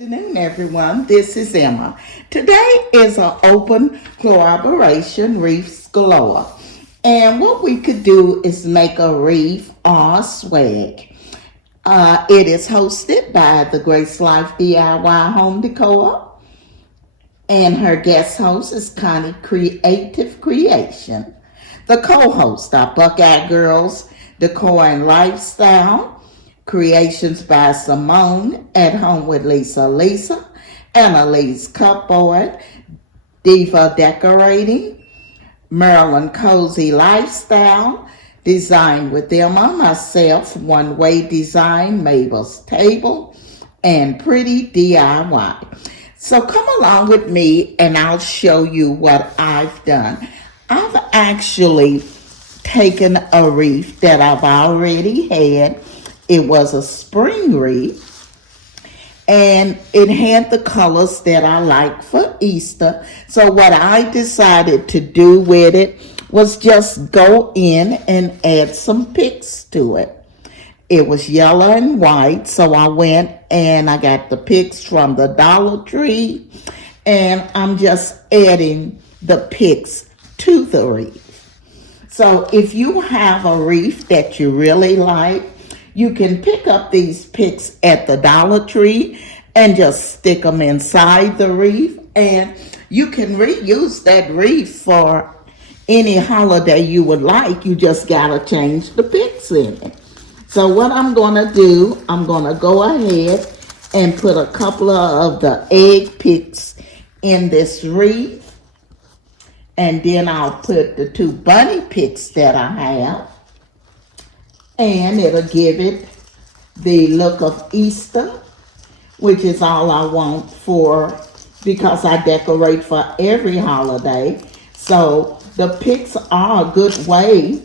Afternoon, everyone. This is Emma. Today is an open collaboration wreaths galore. And what we could do is make a wreath or swag. It is hosted by the Grace Life DIY Home Decor. And her guest host is Connie Creative Creation. The co-hosts are Buckeye Girls Decor and Lifestyle. Creations by Simone, At Home with Lisa, Annalise Cupboard, Diva Decorating, Maryland Cozy Lifestyle, Design with Emma, myself, One Way Design, Mabel's Table, and Pretty DIY. So come along with me and I'll show you what I've done. I've actually taken a wreath that I've already had. It was a spring wreath, and it had the colors that I like for Easter. So what I decided to do with it was just go in and add some picks to it. It was yellow and white, so I went and I got the picks from the Dollar Tree, and I'm just adding the picks to the wreath. So if you have a wreath that you really like, you can pick up these picks at the Dollar Tree and just stick them inside the wreath. And you can reuse that wreath for any holiday you would like. You just got to change the picks in it. So what I'm going to do, I'm going to go ahead and put a couple of the egg picks in this wreath. And then I'll put the two bunny picks that I have. And it'll give it the look of Easter, which is all I want for, because I decorate for every holiday. So the picks are a good way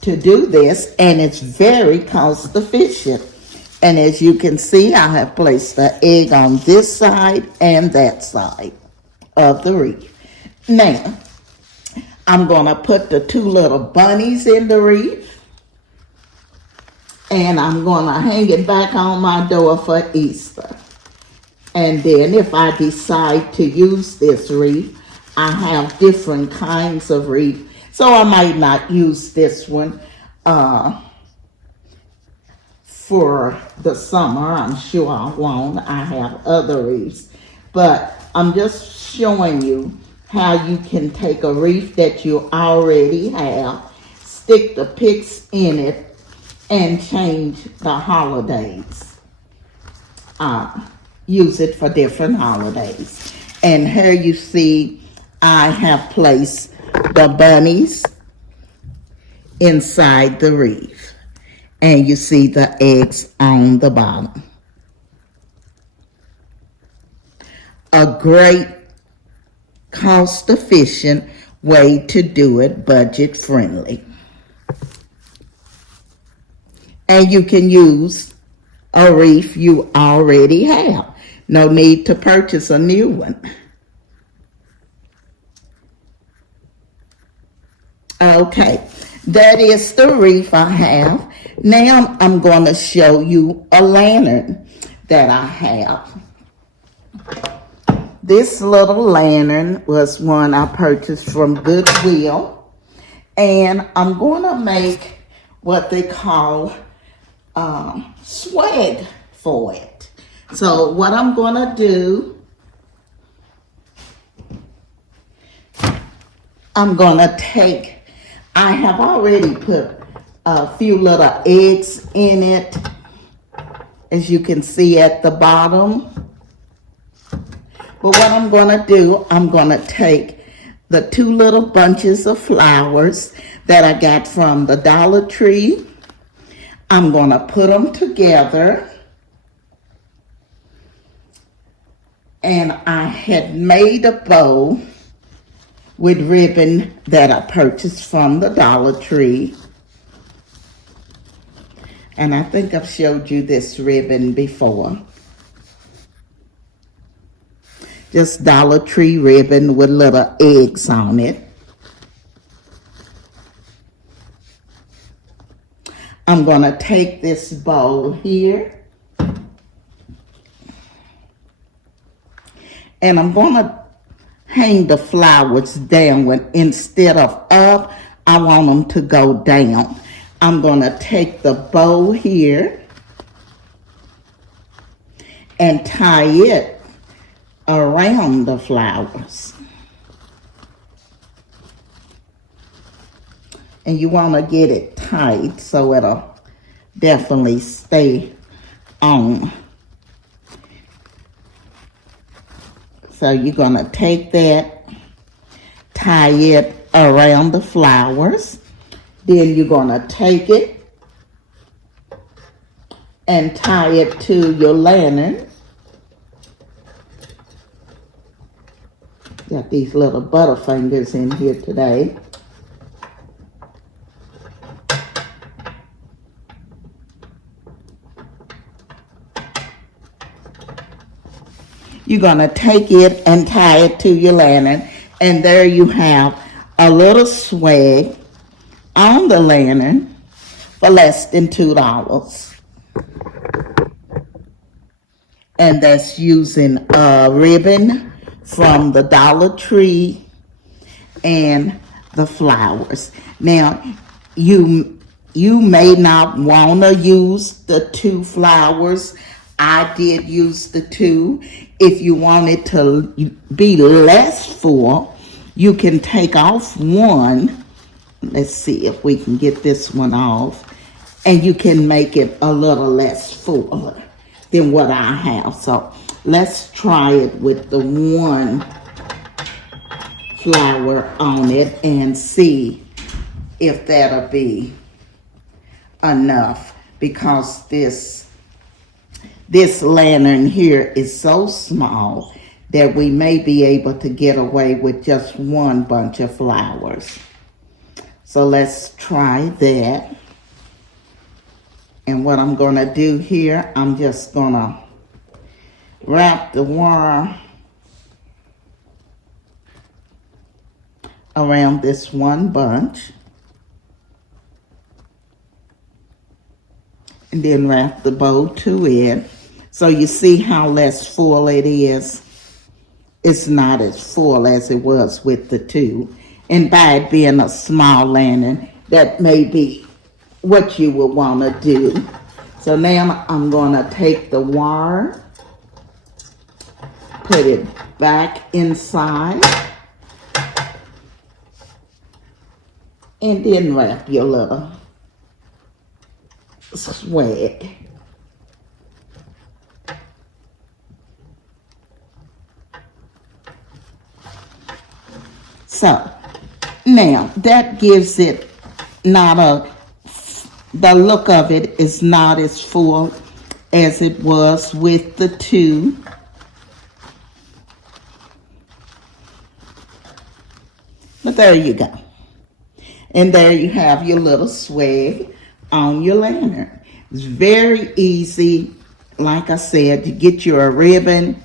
to do this, and it's very cost efficient. And as you can see, I have placed the egg on this side and that side of the wreath. Now, I'm going to put the two little bunnies in the wreath. And I'm going to hang it back on my door for Easter. And then if I decide to use this wreath, I have different kinds of wreath. So I might not use this one for the summer. I'm sure I won't. I have other wreaths. But I'm just showing you how you can take a wreath that you already have, stick the picks in it, and change the holidays. Use it for different holidays. And here you see I have placed the bunnies inside the wreath. And you see the eggs on the bottom. A great cost-efficient way to do it, budget-friendly. And you can use a wreath you already have. No need to purchase a new one. Okay, that is the wreath I have. Now I'm going to show you a lantern that I have. This little lantern was one I purchased from Goodwill. And I'm going to make what they call swag for it. So what I'm going to do, I'm going to take, I have already put a few little eggs in it, as you can see at the bottom. But what I'm going to do, I'm going to take the two little bunches of flowers that I got from the Dollar Tree. I'm going to put them together. And I had made a bow with ribbon that I purchased from the Dollar Tree. And I think I've showed you this ribbon before. Just Dollar Tree ribbon with little eggs on it. I'm going to take this bowl here And I'm going to hang the flowers downward instead of up. I want them to go down. I'm going to take the bow here and tie it around the flowers. And you want to get it tight so it'll definitely stay on. So you're going to take that, tie it around the flowers. Then you're going to take it and tie it to your lantern. Got these little butterfingers in here today. You're going to take it and tie it to your lantern. And there you have a little swag on the lantern for less than $2. And that's using a ribbon from the Dollar Tree and the flowers. Now, you may not want to use the 2 flowers. I did use the 2. If you want it to be less full, you can take off one. Let's see if we can get this one off. And you can make it a little less full than what I have. So let's try it with the 1 flower on it and see if that'll be enough, because this lantern here is so small that we may be able to get away with just 1 bunch of flowers. So let's try that. And what I'm going to do here, I'm just going to wrap the wire around this 1 bunch. And then wrap the bow to it. So you see how less full it is. It's not as full as it was with the 2. And by it being a small lantern, that may be what you would want to do. So now I'm going to take the wire, put it back inside, and then wrap your little swag. So now that gives it the look of it is not as full as it was with the 2. But there you go. And there you have your little swag on your lantern. It's very easy. Like I said, you get you a ribbon,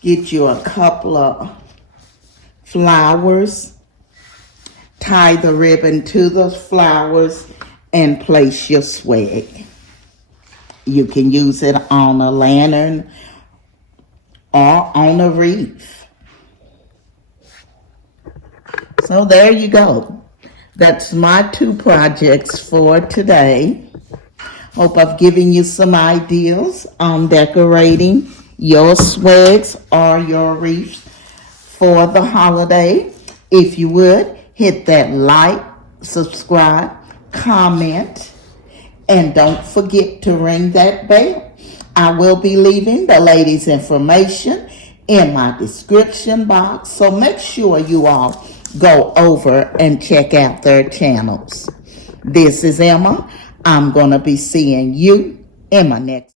get you a couple of flowers, tie the ribbon to the flowers, and place your swag. You can use it on a lantern or on a wreath. So there you go. That's my 2 projects for today. Hope I've given you some ideas on decorating your swags or your wreaths for the holiday. If you would, hit that like, subscribe, comment, and don't forget to ring that bell. I will be leaving the ladies' information in my description box, so make sure you all go over and check out their channels. This is Emma. I'm going to be seeing you in my next